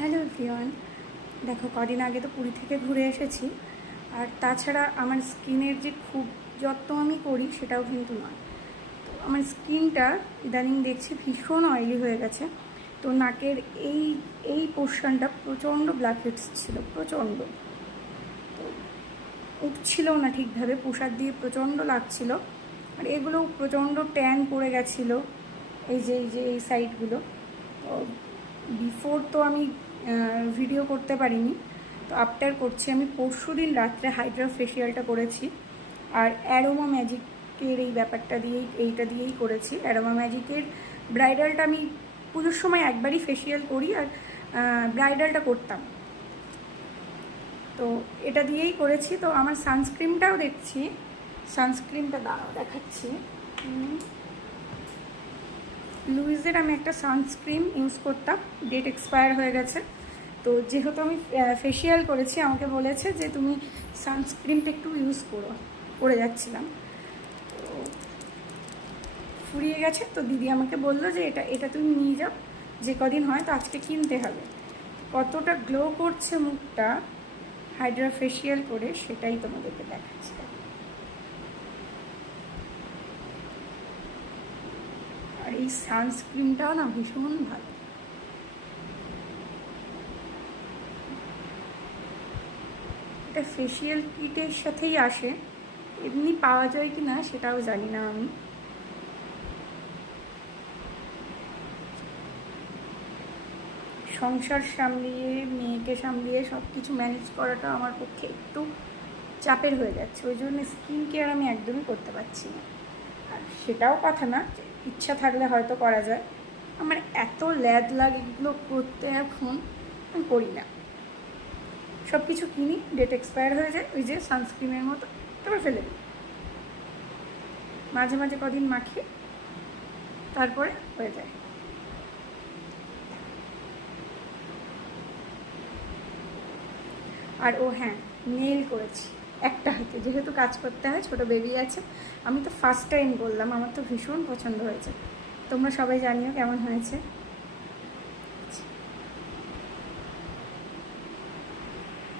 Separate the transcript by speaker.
Speaker 1: Hello everyone. দেখো, কদিন আগে তো পুরী থেকে ঘুরে এসেছি। আর তাছাড়া আমার স্কিনের যে খুব যত্ন আমি করি সেটাও কিন্তু নয়। তো আমার স্কিনটা ইদানিং দেখছি ভীষণ অয়েলি হয়ে গেছে। তো নাকের এই এই পোর্শনটা প্রচণ্ড ব্ল্যাক হেডস ছিল, প্রচণ্ড। তো উঠছিলও না ঠিকভাবে, পোশাক দিয়ে প্রচণ্ড লাগছিল। আর এগুলো প্রচণ্ড ট্যান পড়ে গেছিল, এই যে এই যে, এই সাইডগুলো তো বিফোর তো আমি ভিডিও করতে পারিনি। তো আফটার করছি আমি। পরশু দিন রাত্রে হাইড্রা ফেসিয়ালটা করেছি। আর অ্যারোমা ম্যাজিকের এই ব্যাপারটা দিয়েই, এইটা দিয়েই করেছি। অ্যারোমা ম্যাজিকের ব্রাইডালটা আমি পুজোর সময় একবারই ফেসিয়াল করি আর ব্রাইডালটা করতাম। তো এটা দিয়েই করেছি। তো আমার সানস্ক্রিনটাও দেখছি। সানস্ক্রিনটা দাঁড়াও, দেখাচ্ছি। লুইজের আমি একটা সানস্ক্রিন ইউজ করতাম। ডেট এক্সপায়ার হয়ে গেছে। তো যেহেতু আমি ফেসিয়াল করেছি, আমাকে বলেছে যে তুমি সানস্ক্রিনটা একটু ইউজ করো। করে যাচ্ছিলাম। তো ফুরিয়ে গেছে। তো দিদি আমাকে বলল যে এটা এটা তুমি নিয়ে যাও। যে কদিন হয় তো আজকে কিনতে হবে। কতটা গ্লো করছে মুখটা হাইড্রা ফেসিয়াল করে সেটাই তোমাদেরকে দেখাচ্ছি। আর এই সানস্ক্রিনটাও না ভীষণ ভালো। এটা ফেসিয়াল কিটের সাথেই আসে। এমনি পাওয়া যায় কি না সেটাও জানি না আমি। সংসার সামলিয়ে, মেয়েকে সামলিয়ে সব কিছু ম্যানেজ করাটা আমার পক্ষে একটু চাপের হয়ে যাচ্ছে। ওই জন্য স্কিন কেয়ার আমি একদমই করতে পারছি না। আর সেটাও কথা না ইচ্ছা থাকলে হয়তো করা যায়। আমার এত ল্যাদ লাগে এগুলো করতে এখন, আমি করি না। সব কিছু কিনি ডেট এক্সপায়ার হয়ে যায়, ওই যে সানস্ক্রিনের মতো, তারপর ফেলে দিই। মাঝে মাঝে কদিন মাখি তারপরে হয়ে যায়। আর ও হ্যাঁ নেল করেছি, একটা হাতে। যেহেতু কাজ করতে হয়, ছোট বেবি আছে, আমি তো ফার্স্ট টাইম বললাম, আমার তো ভীষণ পছন্দ হয়েছে। তোমরা সবাই জানিও কেমন হয়েছে।